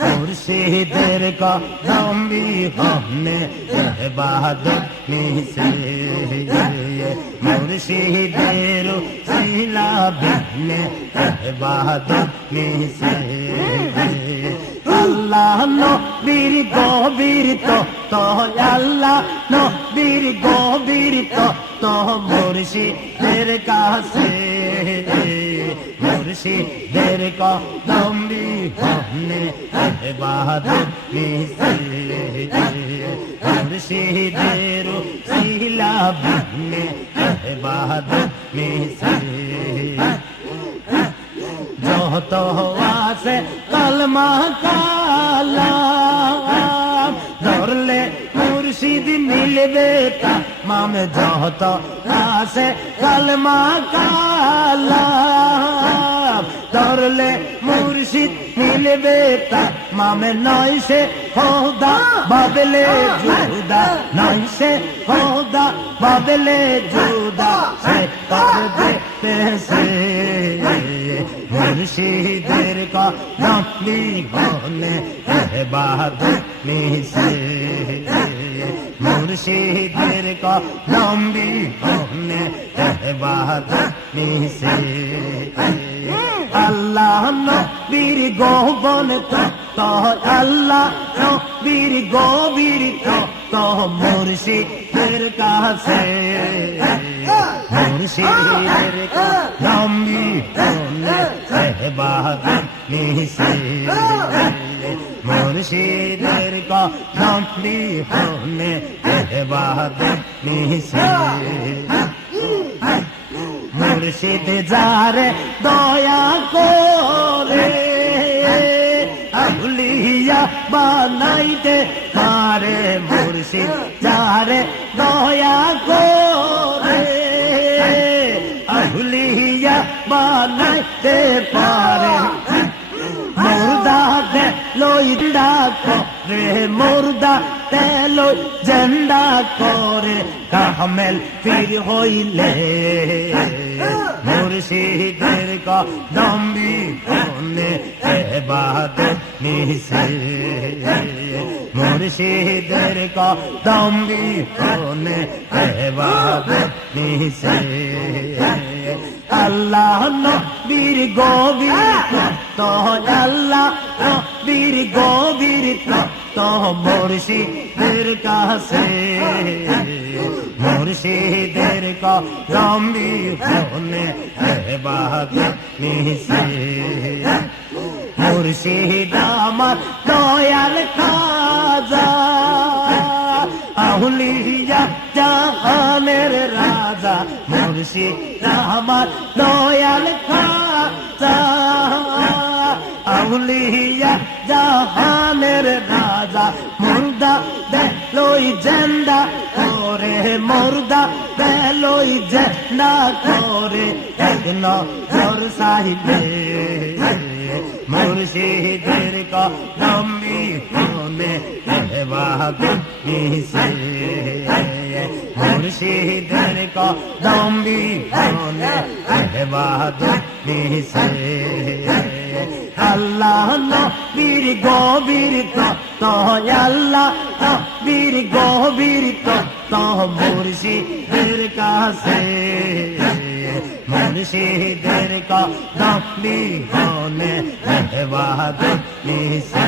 মুর্শিদের কদম বিহনে বাহাদুর নিসে মুর্শিদের শিলা বিহনে বাহাদুর নিসে আল্লাহ নবীর গভীর তো তো আল্লাহ নবীর গভীর তো তো মুর্শিদের কাছে। মুর্শিদের কদম বিহনে বাহাদুর নিসে মুর্শিদের শিলা বিহনে বাহাদুর নিসে যত আছে কলমা কালাম ধরলে মুর্শিদ মিলবে তা মাম যত আছে কলমা কালাম ধরলে মুর্শিদ মিলবে তা। মামে নয় সে খোদা বাবলে জুদা নয় সে খোদা বাবলে জুদা সে কর দেখতে সে মুর্শিদের কদম বিহনে বাহাদুর নিসে মুর্শিদের কদম বিহনে বাহাদুর নিসে আল্লাহ নবীর গোবন তো আল্লাহ, নবীর গভীর তো মুর্শিদের কাছে। মুর্শিদের বিহনে বাহাদুর নিসে মুর্শিদের কদম বিহনে বাহাদুর নিসে মুর্শিদ যারে দয়া করে আউলিয়া বানাইতে পারে মুর্শিদ, যারে দয়া করে। আউলিয়া বানাইতে পারে। মুর্দা দে লই ডাক রে মুর্দা তে লই জেন্ডা করে। কামেল ফির হইলে মুর্শিদের কদম বাহাদুর নিসে মুর্শিদের কদম বিহনে নিসে আল্লাহ নবীর গভীর তো আল্লাহ নবীর গভীর তো মুর্শিদের কাছে মুর্শিদের কদম বিহনে নিসে মুর্শিদ আমার দয়াল খাজা। আহুলিয়া জাহানের রাজা, মুর্শিদ আমার দয়াল খাজা। আউলিয়া জাহানের রাজা, মুর্দা দেলই জেন্ডা করে, মুর্দা দেলই জেন্ডা করে, এক নজর সাহিবে মুর্শিদের কদম বিহনে বাহাদুর নিসে মুর্শিদের কদম বিহনে বাহাদুর নিসে আল্লাহ নবীর গভীর তো আল্লাহ নবীর গভীর তো মুর্শিদের কাছে। মুর্শিদের কদমি হলে রহবা দিল সে।